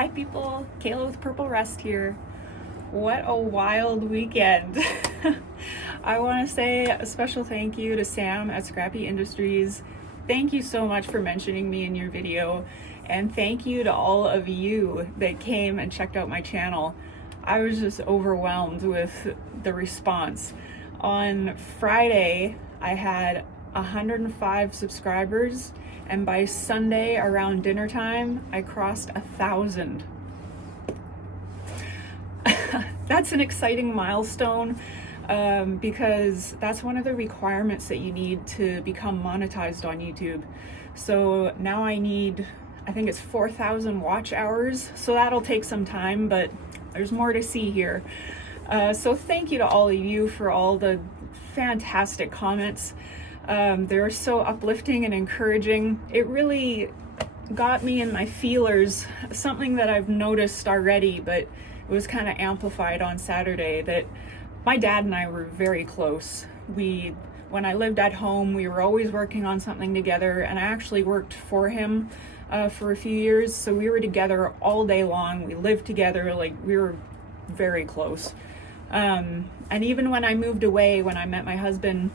Hi people, Kayla with Purple Rest here. What a wild weekend. I want to say a special thank you to Sam at Scrappy Industries. Thank you so much for mentioning me in your video, and thank you to all of you that came and checked out my channel. I was just overwhelmed with the response. On Friday, I had 105 subscribers, and by Sunday around dinner time, I crossed 1,000. That's an exciting milestone because that's one of the requirements that you need to become monetized on YouTube. So now I think it's 4,000 watch hours. So that'll take some time, but there's more to see here. So thank you to all of you for all the fantastic comments. They were so uplifting and encouraging. It really got me in my feelers, something that I've noticed already, but it was kind of amplified on Saturday, that my dad and I were very close. When I lived at home, we were always working on something together, and I actually worked for him for a few years, so we were together all day long. We lived together, like we were very close. And even when I moved away, when I met my husband,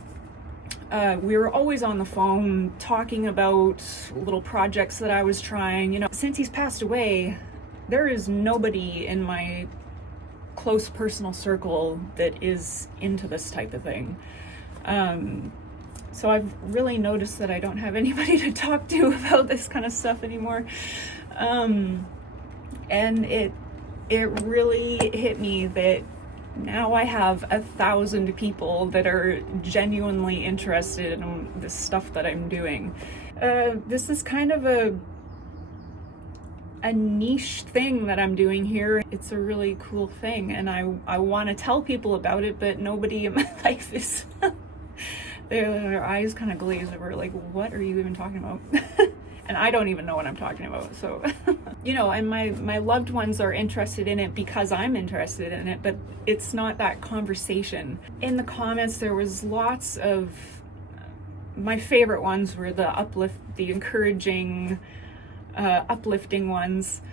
we were always on the phone talking about little projects that I was trying. You know, since he's passed away, there is nobody in my close personal circle that is into this type of thing. So I've really noticed that I don't have anybody to talk to about this kind of stuff anymore. And it really hit me that now I have 1,000 people that are genuinely interested in the stuff that I'm doing. This is kind of a niche thing that I'm doing here. It's a really cool thing, and I want to tell people about it, but nobody in my life is. Their eyes kind of glaze over, like, what are you even talking about? And I don't even know what I'm talking about. So, you know, and my loved ones are interested in it because I'm interested in it, but it's not that conversation. In the comments, there was lots of, my favorite ones were the encouraging, uplifting ones.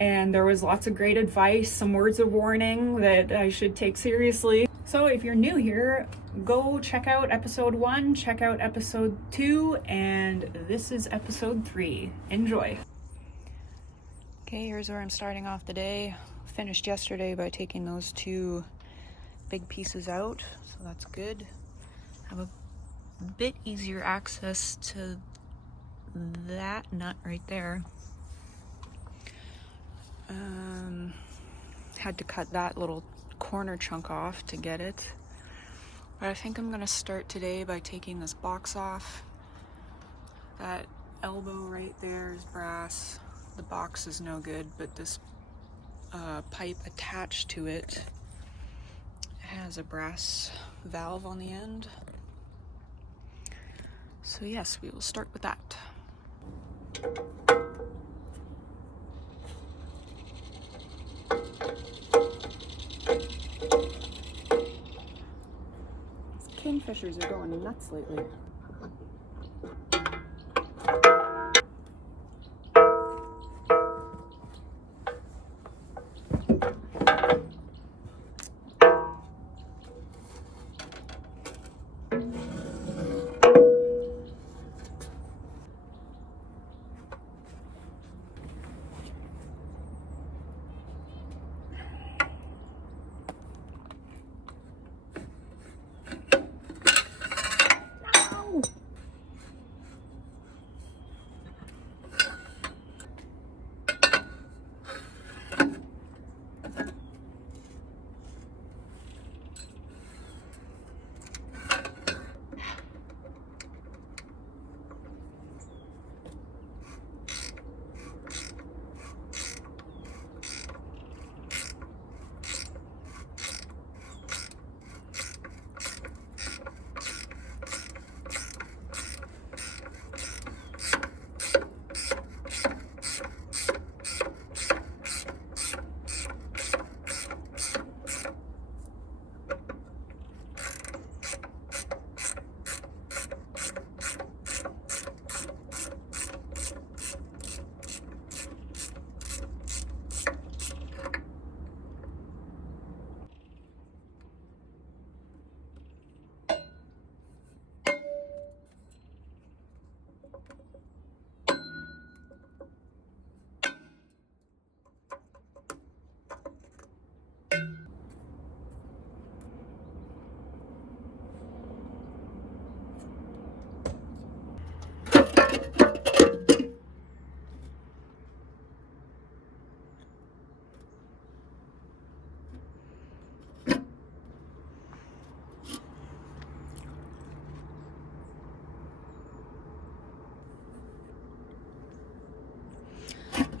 And there was lots of great advice, some words of warning that I should take seriously. So if you're new here, go check out episode 1, check out episode 2, and this is episode 3. Enjoy. Okay, here's where I'm starting off the day. Finished yesterday by taking those 2 big pieces out, so that's good. Have a bit easier access to that nut right there. Had to cut that little corner chunk off to get it. But I think I'm gonna start today by taking this box off. That elbow right there is brass. The box is no good, but this pipe attached to it has a brass valve on the end. So yes, we will start with that. Kingfishers are going nuts lately.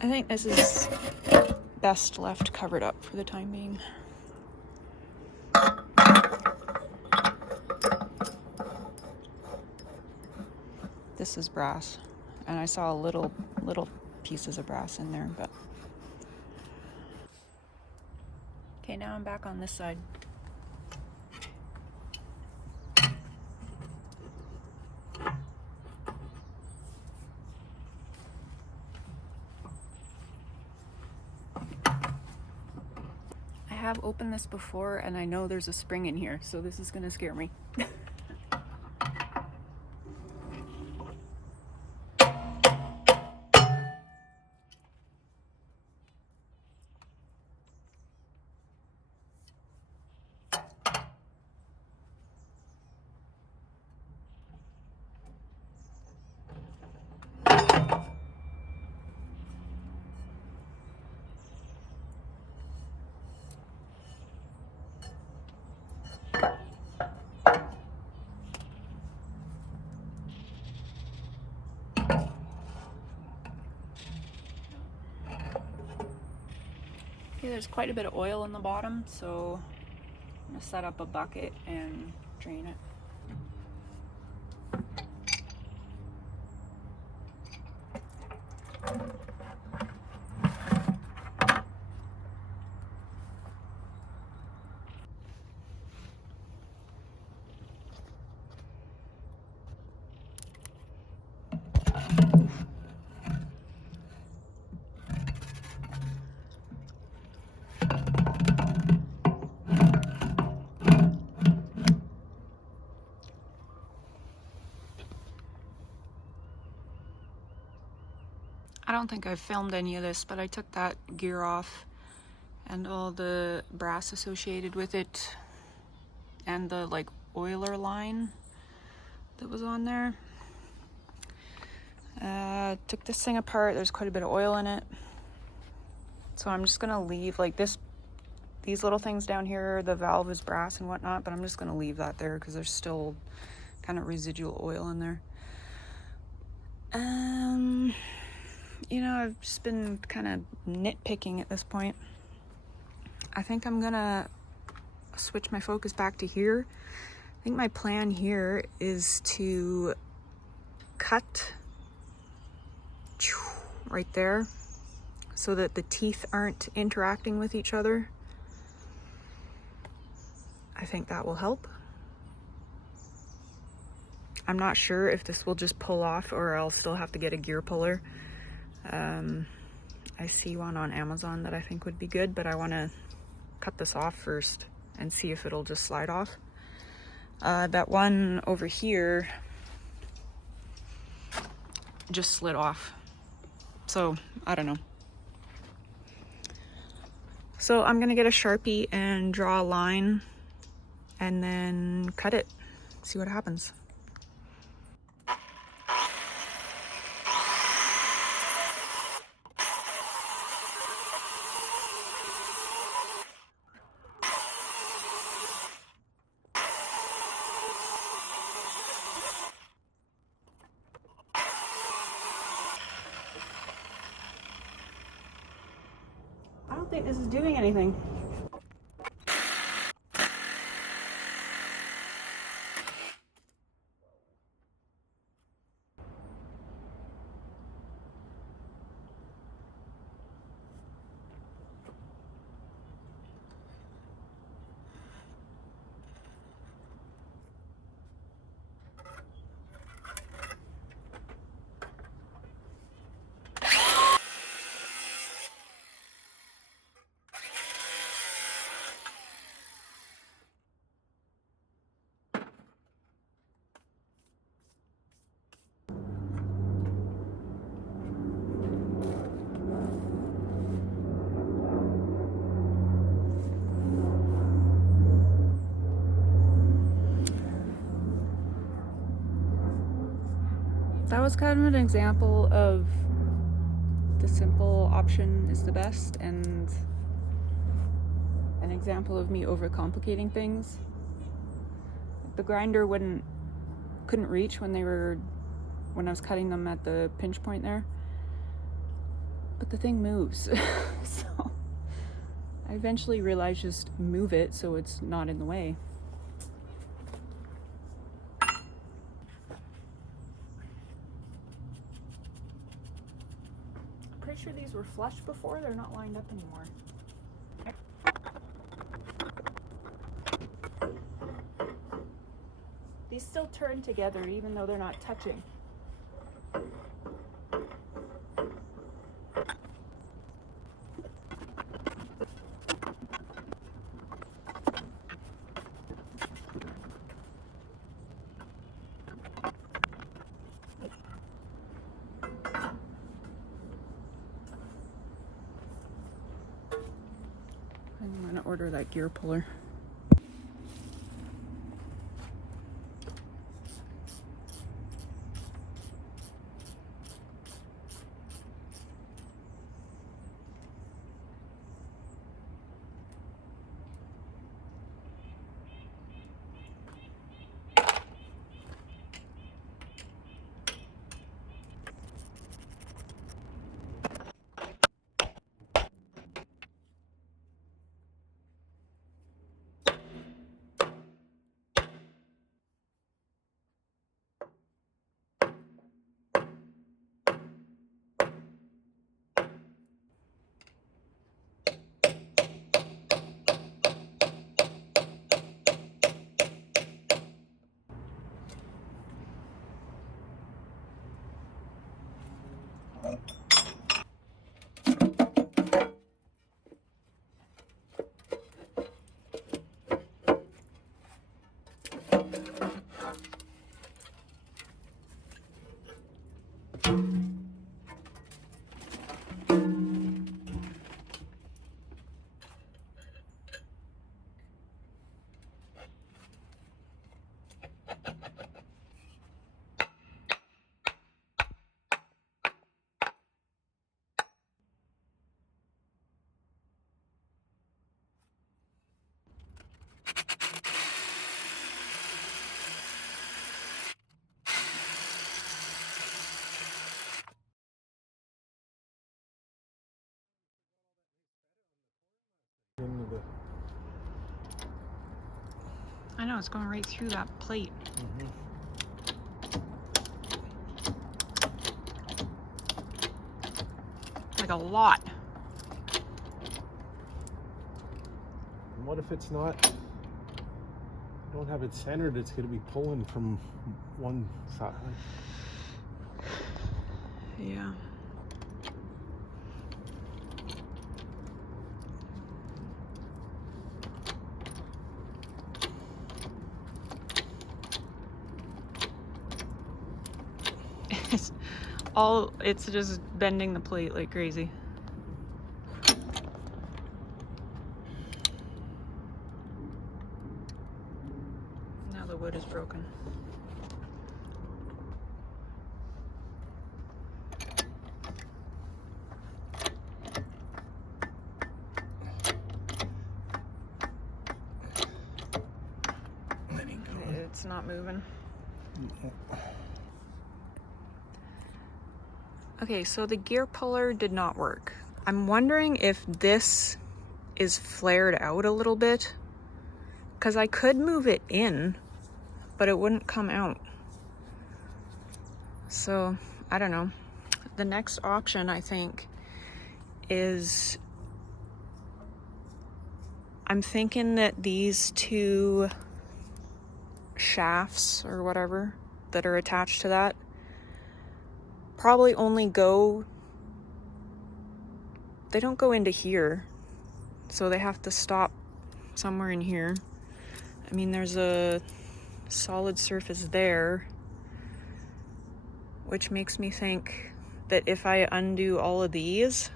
I think this is best left covered up for the time being. This is brass, and I saw little pieces of brass in there, but okay, now I'm back on this side. I have opened this before, and I know there's a spring in here, so this is gonna scare me. Okay, there's quite a bit of oil in the bottom, so I'm gonna set up a bucket and drain it. I don't think I've filmed any of this, but I took that gear off and all the brass associated with it and the like oiler line that was on there. Took this thing apart. There's quite a bit of oil in it, so I'm just gonna leave like these little things down here. The valve is brass and whatnot, but I'm just gonna leave that there because there's still kind of residual oil in there. You know, I've just been kind of nitpicking at this point. I think I'm gonna switch my focus back to here. I think my plan here is to cut right there so that the teeth aren't interacting with each other. I think that will help. I'm not sure if this will just pull off or I'll still have to get a gear puller. I see one on Amazon that I think would be good, but I want to cut this off first and see if it'll just slide off. That one over here just slid off, so I don't know. So I'm gonna get a Sharpie and draw a line and then cut it, see what happens. I don't think this is doing anything. That was kind of an example of the simple option is the best, and an example of me overcomplicating things. The grinder couldn't reach when I was cutting them at the pinch point there. but the thing moves. So I eventually realized just move it so it's not in the way. I'm pretty sure these were flush before, they're not lined up anymore. These still turn together even though they're not touching. I'm gonna order that gear puller. I know, it's going right through that plate. Like a lot. And what if it's not, you don't have it centered, it's going to be pulling from one side. Yeah. It's just bending the plate like crazy. Now the wood is broken. It's not moving. Okay, so the gear puller did not work. I'm wondering if this is flared out a little bit, because I could move it in, but it wouldn't come out. So, I don't know. The next option, I think, is I'm thinking that these two shafts or whatever that are attached to that probably only go, they don't go into here, so they have to stop somewhere in here. I mean, there's a solid surface there, which makes me think that if I undo all of these,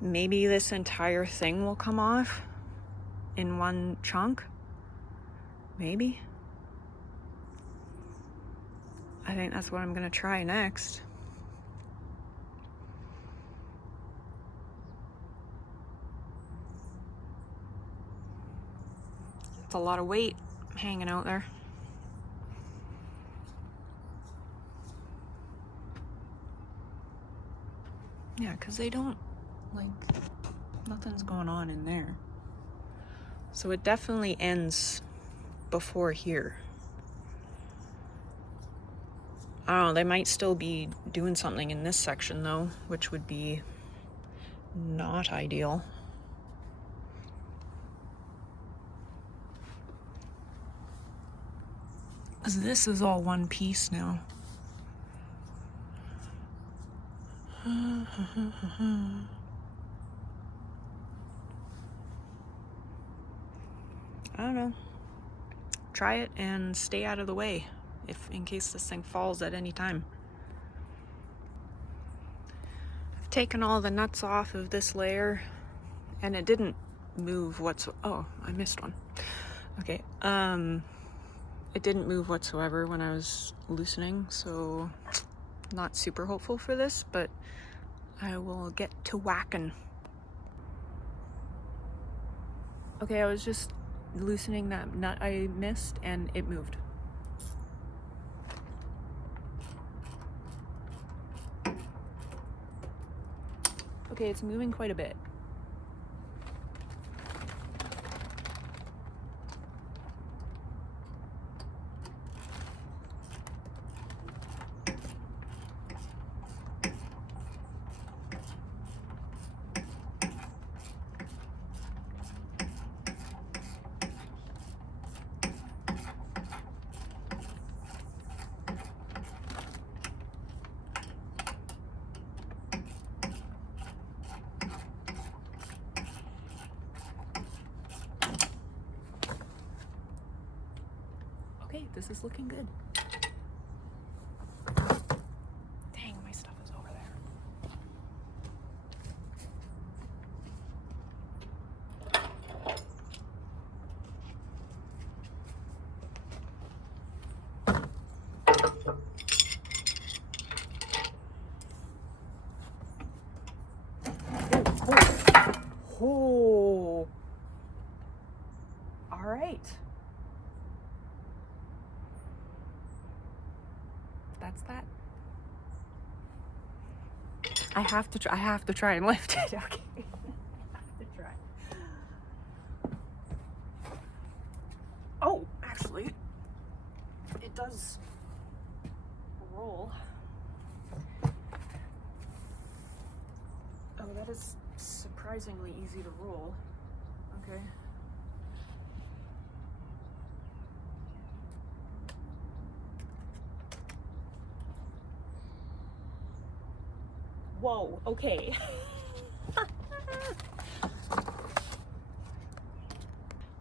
maybe this entire thing will come off in one chunk. Maybe. I think that's what I'm gonna try next. It's a lot of weight hanging out there. Yeah, because they don't, like, nothing's going on in there. So it definitely ends before here. I don't know, they might still be doing something in this section though, which would be not ideal. Because this is all one piece now. I don't know. Try it and stay out of the way in case this thing falls at any time. I've taken all the nuts off of this layer and it didn't move whatsoever. Oh, I missed one. Okay. It didn't move whatsoever when I was loosening, so not super hopeful for this, but I will get to whacking. Okay, I was just loosening that nut I missed and it moved. Okay, it's moving quite a bit. Okay, this is looking good. Dang, my stuff is over there. Oh. All right. That's that. I have to try and lift it. Okay. I have to try. Oh, actually, it does roll. Oh, that is surprisingly easy to roll. Okay. Whoa, okay.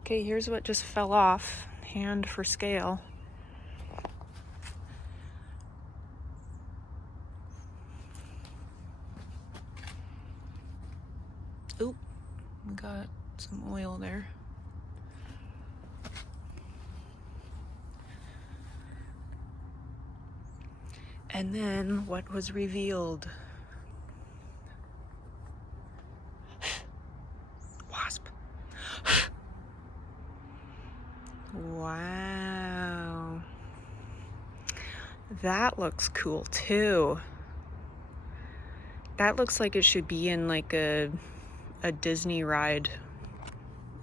Okay, here's what just fell off. Hand for scale. Oop, we got some oil there. And then what was revealed? Wasp. Wow. That looks cool too. That looks like it should be in like a Disney ride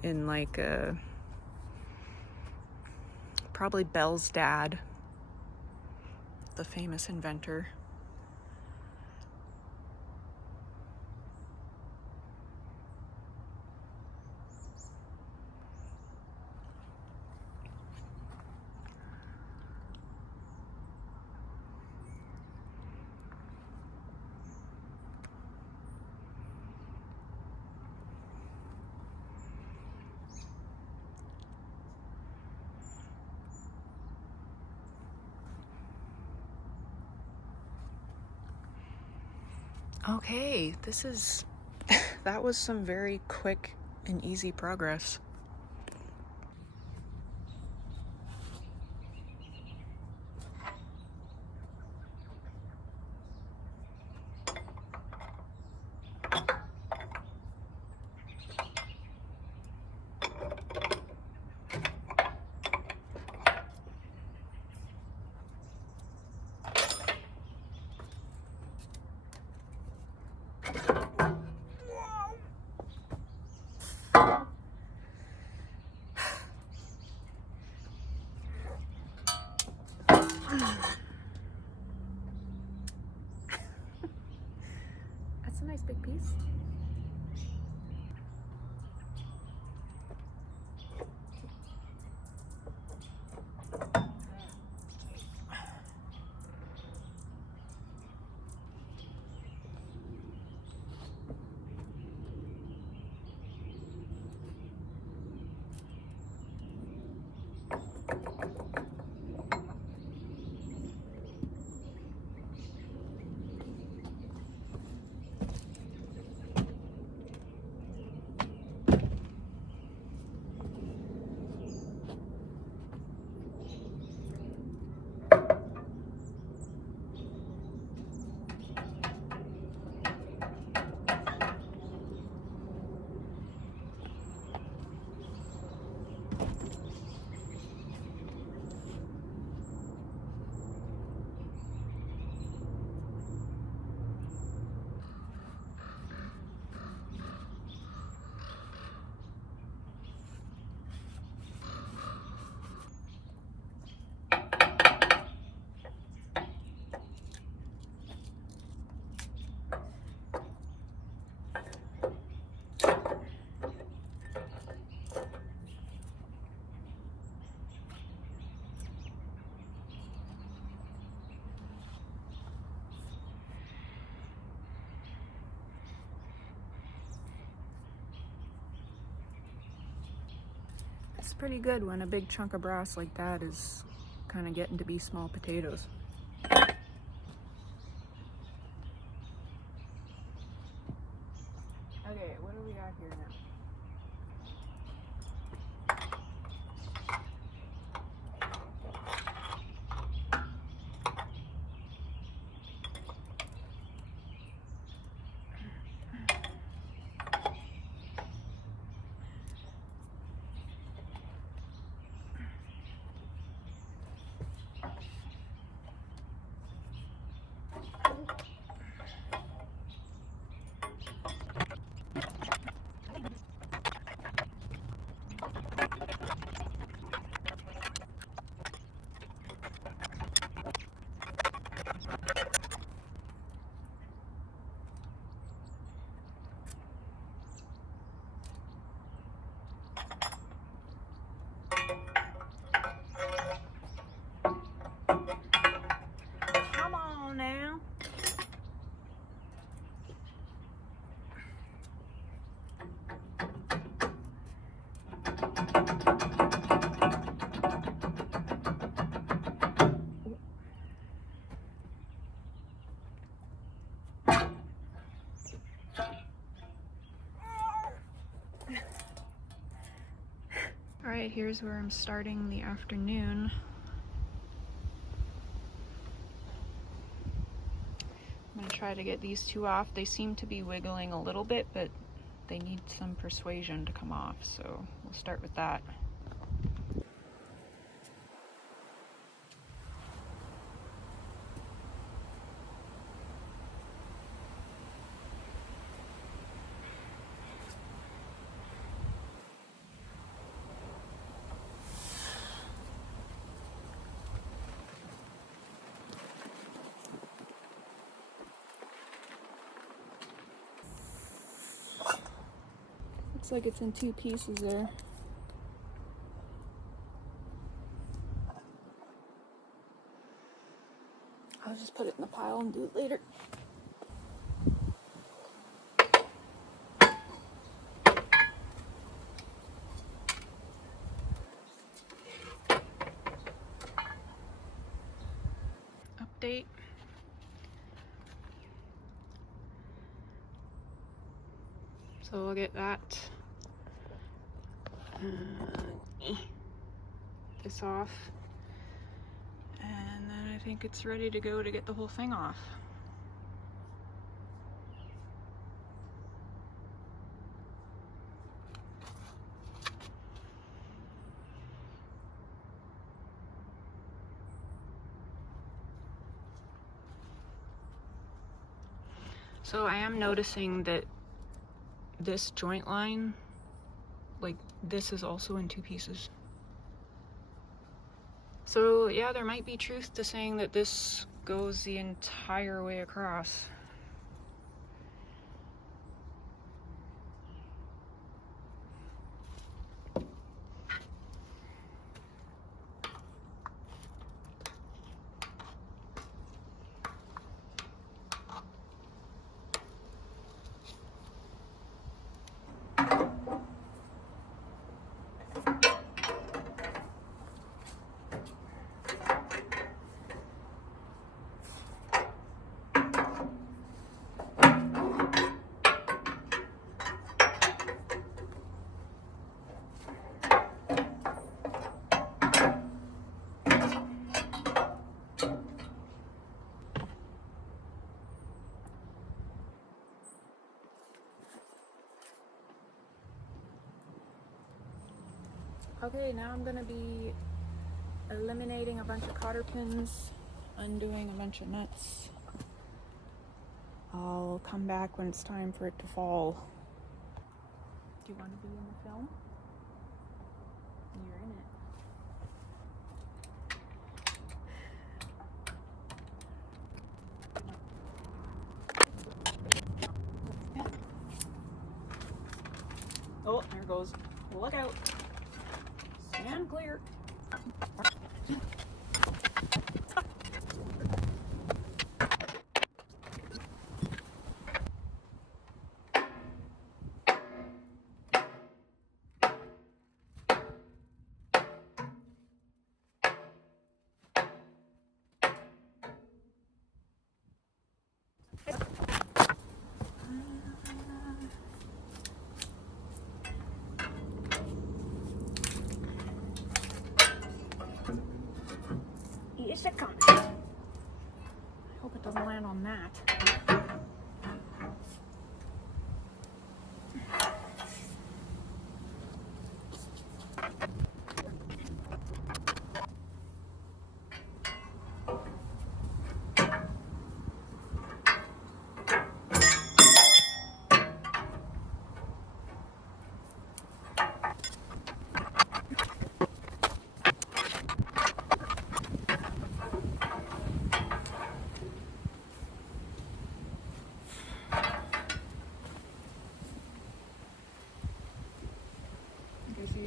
in like a, probably Belle's dad, the famous inventor. Okay, this is, that was some very quick and easy progress. pretty good when a big chunk of brass like that is kind of getting to be small potatoes. Okay, what do we got here now? Come on now. Alright, here's where I'm starting the afternoon. I'm going to try to get these two off. They seem to be wiggling a little bit, but they need some persuasion to come off, so we'll start with that. Looks like it's in two pieces there. I'll just put it in the pile and do it later. Update. So we'll get that this off, and then I think it's ready to go to get the whole thing off. So I am noticing that this joint line, like this, is also in two pieces. So yeah, there might be truth to saying that this goes the entire way across. Okay, now I'm gonna be eliminating a bunch of cotter pins, undoing a bunch of nuts. I'll come back when it's time for it to fall. Do you want to be in the film? You're in it. Oh, there it goes. Look out. Stand clear.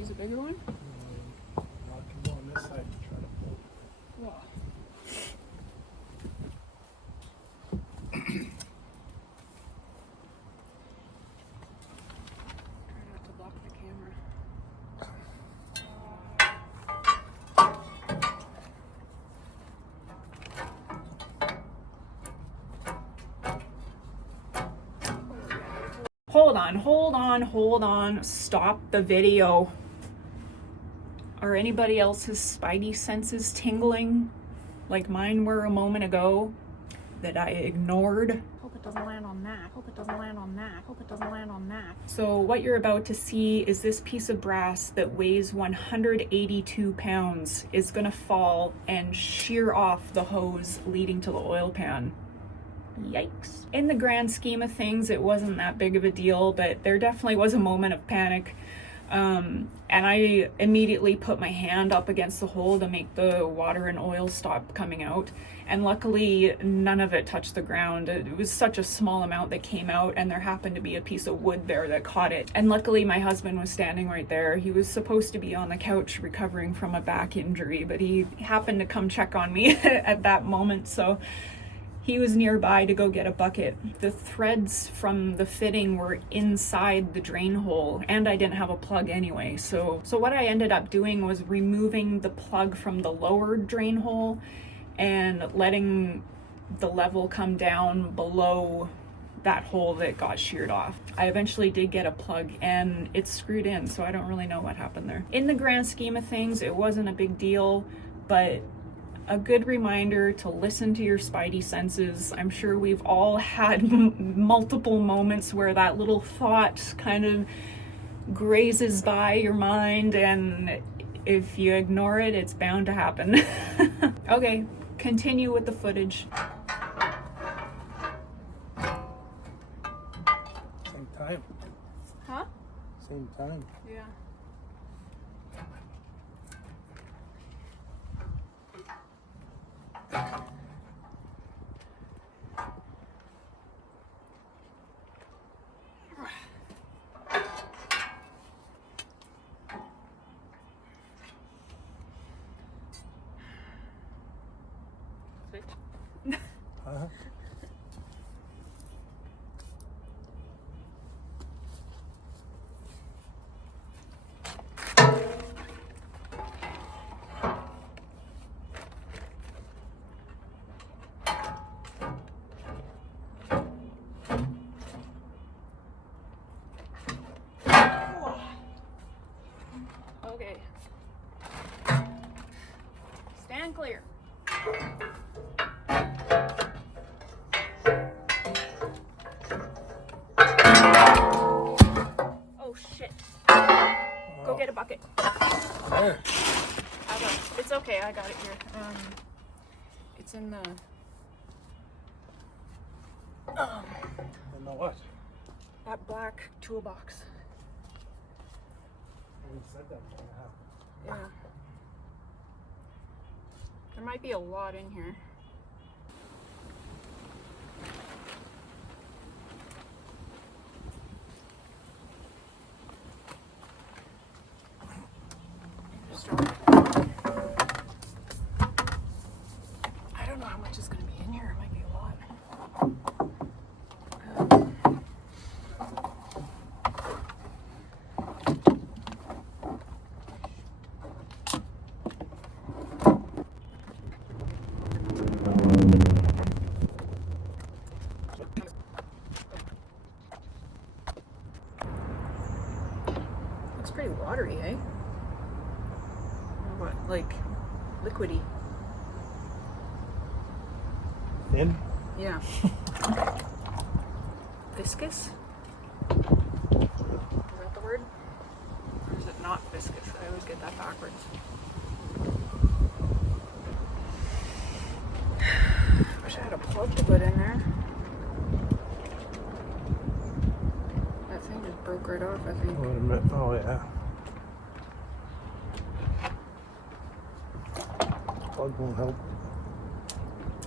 use a bigger one? I can go on this side and try to pull. Whoa. Try not to block the camera. Hold on. Stop the video. Are anybody else's Spidey senses tingling like mine were a moment ago that I ignored? Hope it doesn't land on that. Hope it doesn't land on that. Hope it doesn't land on that. So what you're about to see is this piece of brass that weighs 182 pounds is gonna fall and shear off the hose leading to the oil pan. Yikes. In the grand scheme of things, it wasn't that big of a deal, but there definitely was a moment of panic. And I immediately put my hand up against the hole to make the water and oil stop coming out. And luckily, none of it touched the ground. It was such a small amount that came out, and there happened to be a piece of wood there that caught it. And luckily, my husband was standing right there. He was supposed to be on the couch recovering from a back injury, but he happened to come check on me at that moment. So he was nearby to go get a bucket. The threads from the fitting were inside the drain hole, and I didn't have a plug anyway. So what I ended up doing was removing the plug from the lower drain hole and letting the level come down below that hole that got sheared off. I eventually did get a plug and it's screwed in, so I don't really know what happened there. In the grand scheme of things, it wasn't a big deal, but a good reminder to listen to your Spidey senses. I'm sure we've all had multiple moments where that little thought kind of grazes by your mind, and if you ignore it, it's bound to happen. Okay, continue with the footage. Same time. Huh? Same time. Yeah. Huh? Okay. Stand clear. Oh shit. Go get a bucket. There. It's okay, I got it here. It's in the And the what? that black toolbox. We said that was gonna happen. Yeah. There might be a lot in here. Just drop it. I don't know how much is going to be in here. It might be a lot. Looks pretty watery, eh? What, like liquidy? Thin? Yeah. Viscous? Is that the word? Or is it not viscous? I always get that backwards. Wish I had a plug to put in there. That thing just broke right off, I think. Wait a minute. Oh, yeah. Plug won't help.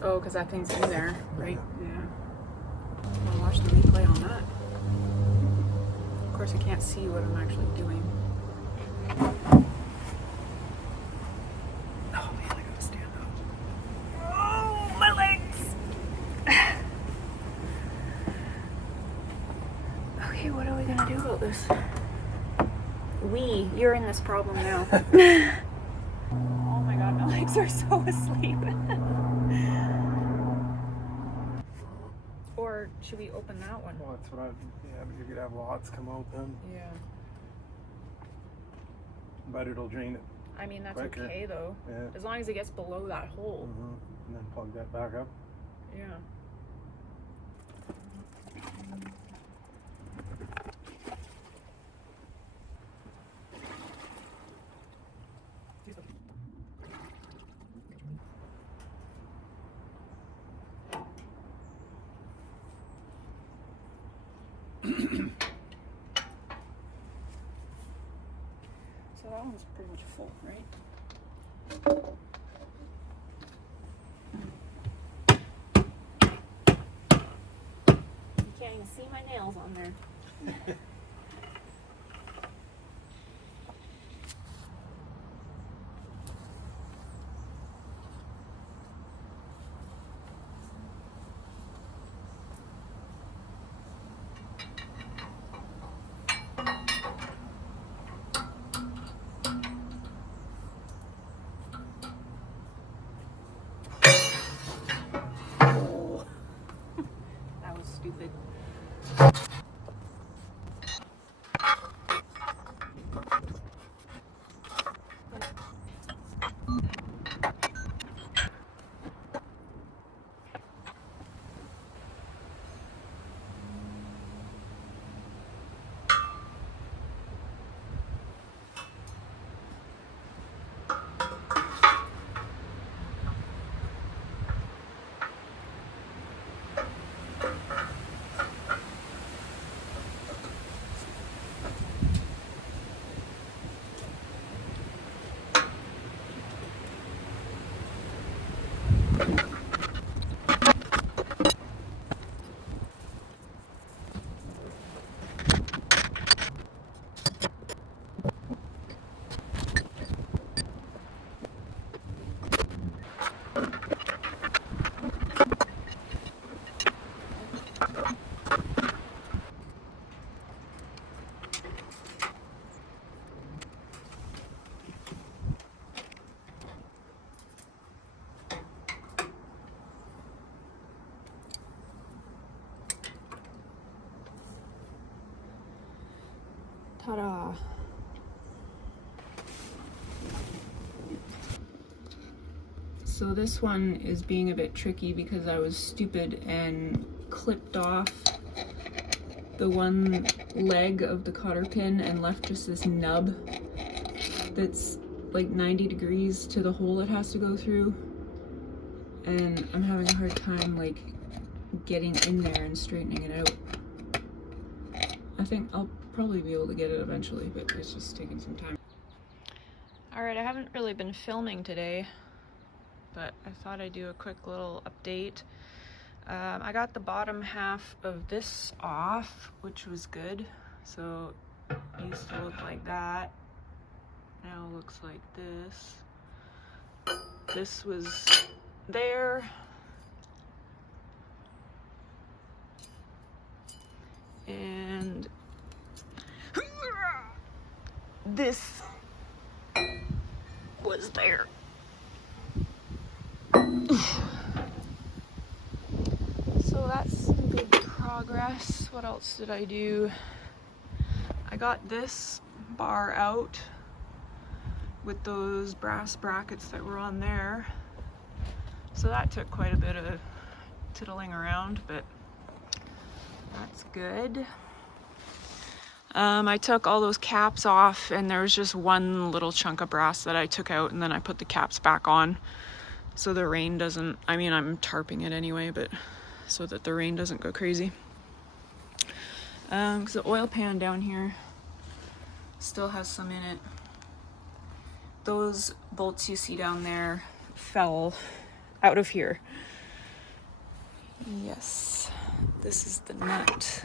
Oh, because that thing's in there, right? Yeah. I'll watch the replay on that. Of course, I can't see what I'm actually doing. Oh man, I gotta stand up. Oh, my legs! Okay, what are we gonna do about this? You're in this problem now. Oh my god, my legs are so asleep. Or should we open that one? Well, that's what yeah, but you could have lots come out then. Yeah. But it'll drain it. I mean, that's quicker. okay though. Yeah. As long as it gets below that hole. And then plug that back up. Yeah. So that one's pretty much full, right? You can't even see my nails on there. That was stupid. Ta-da! So this one is being a bit tricky because I was stupid and clipped off the one leg of the cotter pin and left just this nub that's like 90 degrees to the hole it has to go through. And I'm having a hard time like getting in there and straightening it out. I think I'll probably be able to get it eventually, but it's just taking some time. Alright, I haven't really been filming today, but I thought I'd do a quick little update. I got the bottom half of this off, which was good. So it used to look like that. Now it looks like this. This was there. And this was there. So that's some big progress. What else did I do? I got this bar out with those brass brackets that were on there. So that took quite a bit of tiddling around, but that's good. I took all those caps off and there was just one little chunk of brass that I took out, and then I put the caps back on so the rain doesn't, I mean, I'm tarping it anyway, but so that the rain doesn't go crazy. Because the oil pan down here still has some in it. Those bolts you see down there fell out of here. Yes, this is the nut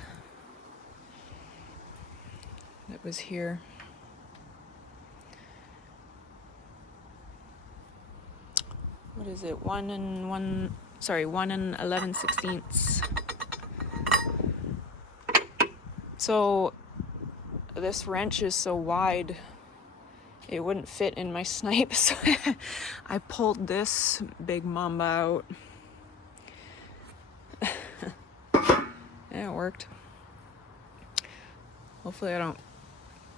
that was here. what is it, 1 and 11/16. So this wrench is so wide it wouldn't fit in my snipe, so I pulled this big mamba out. Yeah, it worked. Hopefully I don't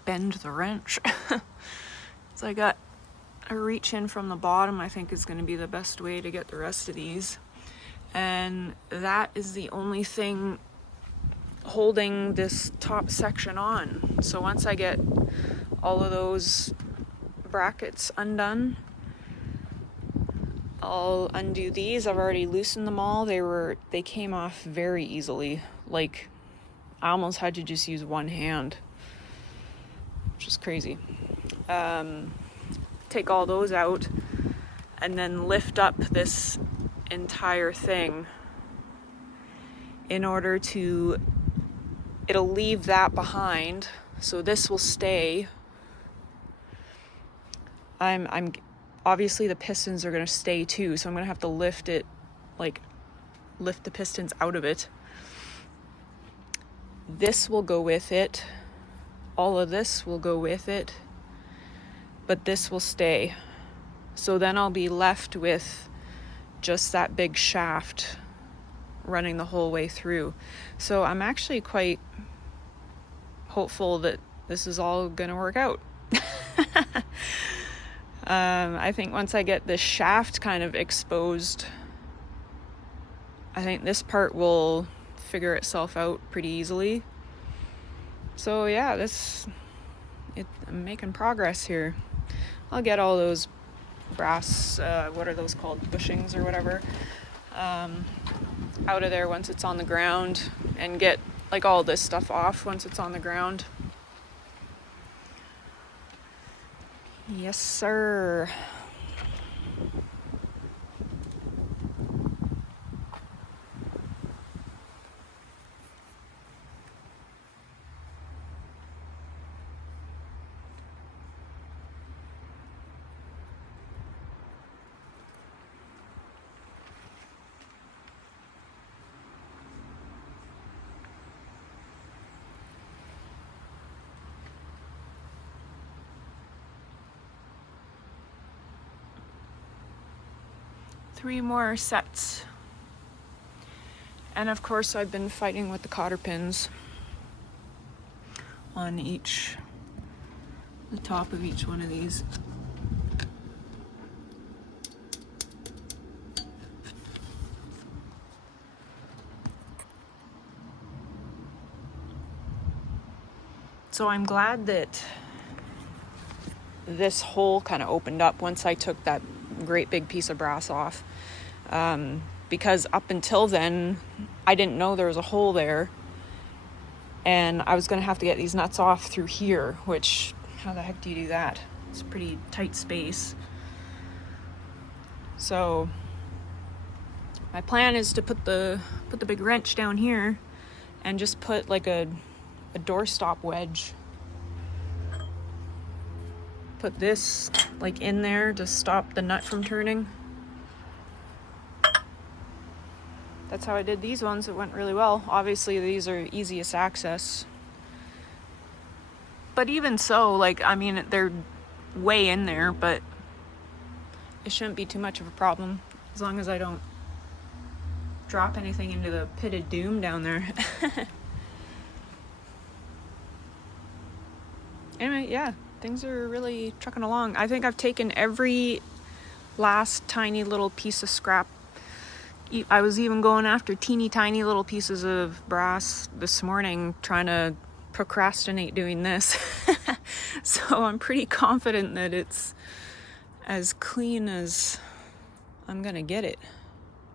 bend the wrench. So I got a reach in from the bottom, I think is going to be the best way to get the rest of these. And that is the only thing holding this top section on. So once I get all of those brackets undone, I'll undo these. I've already loosened them all. They came off very easily. Like, I almost had to just use one hand, which is crazy. Take all those out and then lift up this entire thing in order to, it'll leave that behind, so this will stay. I'm obviously the pistons are going to stay too, so I'm going to have to lift it, like lift the pistons out of it. This will go with it. All of this will go with it, but this will stay. So then I'll be left with just that big shaft running the whole way through. So I'm actually quite hopeful that this is all gonna work out. I think once I get this shaft kind of exposed, I think this part will figure itself out pretty easily. So yeah, I'm making progress here. I'll get all those brass, what are those called, bushings or whatever, out of there once it's on the ground, and get like all this stuff off once it's on the ground. Yes, sir. Three more sets. And of course I've been fighting with the cotter pins on the top of each one of these. So I'm glad that this hole kind of opened up once I took that great big piece of brass off, because up until then I didn't know there was a hole there, and I was going to have to get these nuts off through here, which, how the heck do you do that? It's a pretty tight space. So my plan is to put the big wrench down here and just put like a doorstop wedge. Put this like in there to stop the nut from turning. That's how I did these ones. It went really well. Obviously these are easiest access, but even so, like, I mean, they're way in there, but it shouldn't be too much of a problem as long as I don't drop anything into the pit of doom down there. Anyway, yeah, things are really trucking along. I think I've taken every last tiny little piece of scrap. I was even going after teeny tiny little pieces of brass this morning, trying to procrastinate doing this. So I'm pretty confident that it's as clean as I'm gonna get it.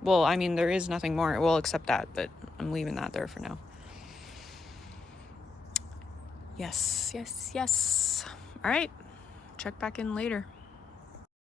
Well, I mean, there is nothing more, well, except that, but I'm leaving that there for now. Yes. All right, check back in later.